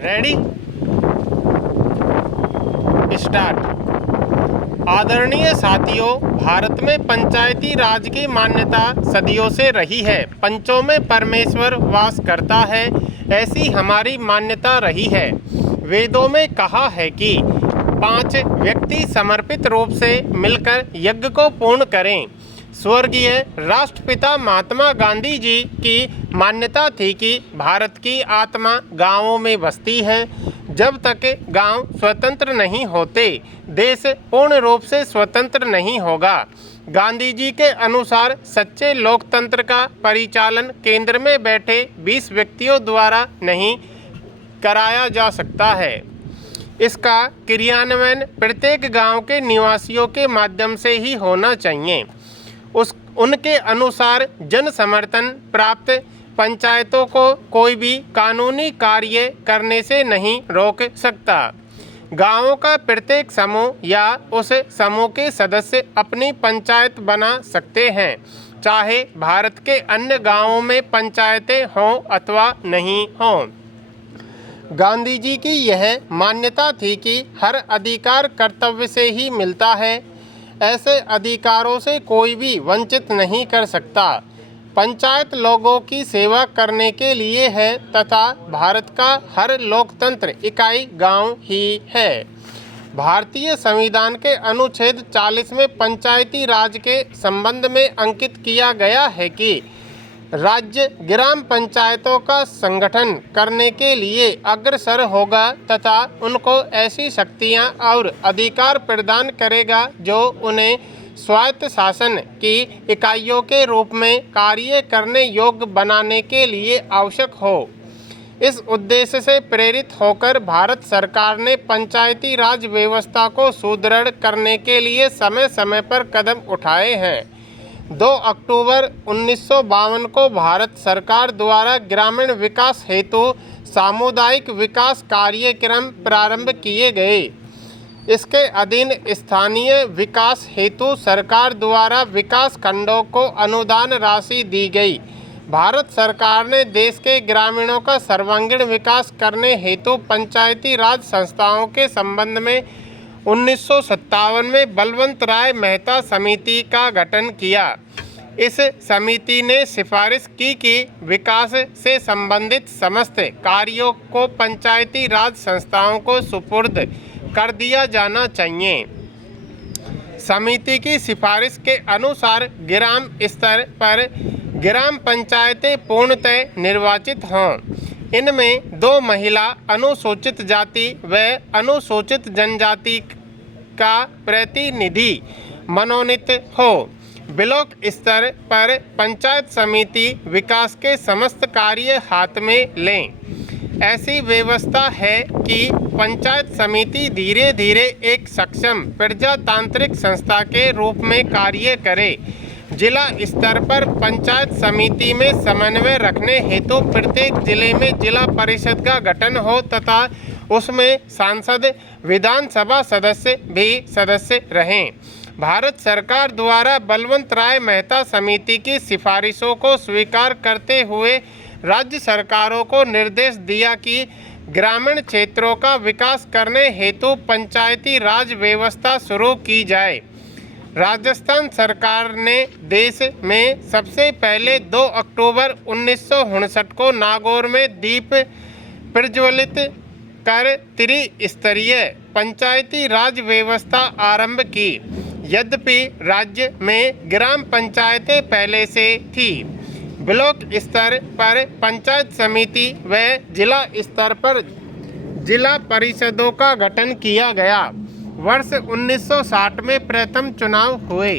Ready start. आदरणीय साथियों, भारत में पंचायती राज की मान्यता सदियों से रही है। पंचों में परमेश्वर वास करता है, ऐसी हमारी मान्यता रही है। वेदों में कहा है कि 5 व्यक्ति समर्पित रूप से मिलकर यज्ञ को पूर्ण करें। स्वर्गीय राष्ट्रपिता महात्मा गांधी जी की मान्यता थी कि भारत की आत्मा गांवों में बसती है। जब तक गांव स्वतंत्र नहीं होते, देश पूर्ण रूप से स्वतंत्र नहीं होगा। गांधी जी के अनुसार सच्चे लोकतंत्र का परिचालन केंद्र में बैठे 20 व्यक्तियों द्वारा नहीं कराया जा सकता है। इसका क्रियान्वयन प्रत्येक गांव के निवासियों के माध्यम से ही होना चाहिए। उनके अनुसार जन समर्थन प्राप्त पंचायतों को कोई भी कानूनी कार्य करने से नहीं रोक सकता। गांवों का प्रत्येक समूह या उस समूह के सदस्य अपनी पंचायत बना सकते हैं, चाहे भारत के अन्य गांवों में पंचायतें हों अथवा नहीं हों। गांधी जी की यह मान्यता थी कि हर अधिकार कर्तव्य से ही मिलता है। ऐसे अधिकारों से कोई भी वंचित नहीं कर सकता। पंचायत लोगों की सेवा करने के लिए है तथा भारत का हर लोकतंत्र इकाई गांव ही है। भारतीय संविधान के अनुच्छेद 40 में पंचायती राज के संबंध में अंकित किया गया है कि राज्य ग्राम पंचायतों का संगठन करने के लिए अग्रसर होगा तथा उनको ऐसी शक्तियां और अधिकार प्रदान करेगा जो उन्हें स्वायत्त शासन की इकाइयों के रूप में कार्य करने योग्य बनाने के लिए आवश्यक हो। इस उद्देश्य से प्रेरित होकर भारत सरकार ने पंचायती राज व्यवस्था को सुदृढ़ करने के लिए समय समय पर कदम उठाए हैं। 2 अक्टूबर 1952 को भारत सरकार द्वारा ग्रामीण विकास हेतु सामुदायिक विकास कार्यक्रम प्रारंभ किए गए। इसके अधीन स्थानीय विकास हेतु सरकार द्वारा विकास खंडों को अनुदान राशि दी गई। भारत सरकार ने देश के ग्रामीणों का सर्वांगीण विकास करने हेतु पंचायती राज संस्थाओं के संबंध में 1957 में बलवंत राय मेहता समिति का गठन किया। इस समिति ने सिफारिश की कि विकास से संबंधित समस्त कार्यों को पंचायती राज संस्थाओं को सुपुर्द कर दिया जाना चाहिए। समिति की सिफारिश के अनुसार ग्राम स्तर पर ग्राम पंचायतें पूर्णतः निर्वाचित हों। इनमें 2 महिला अनुसूचित जाति व अनुसूचित जनजाति का प्रतिनिधि मनोनीत हो। ब्लॉक स्तर पर पंचायत समिति विकास के समस्त कार्य हाथ में लें। ऐसी व्यवस्था है कि पंचायत समिति धीरे धीरे एक सक्षम प्रजातांत्रिक संस्था के रूप में कार्य करे। जिला स्तर पर पंचायत समिति में समन्वय रखने हेतु प्रत्येक जिले में जिला परिषद का गठन हो तथा उसमें सांसद विधानसभा सदस्य भी सदस्य रहें। भारत सरकार द्वारा बलवंत राय मेहता समिति की सिफारिशों को स्वीकार करते हुए राज्य सरकारों को निर्देश दिया कि ग्रामीण क्षेत्रों का विकास करने हेतु पंचायती राज व्यवस्था शुरू की जाए। राजस्थान सरकार ने देश में सबसे पहले 2 अक्टूबर 1959 को नागौर में दीप प्रज्वलित कर त्रिस्तरीय पंचायती राज व्यवस्था आरंभ की। यद्यपि राज्य में ग्राम पंचायतें पहले से थी, ब्लॉक स्तर पर पंचायत समिति व जिला स्तर पर जिला परिषदों का गठन किया गया। वर्ष 1960 में प्रथम चुनाव हुए।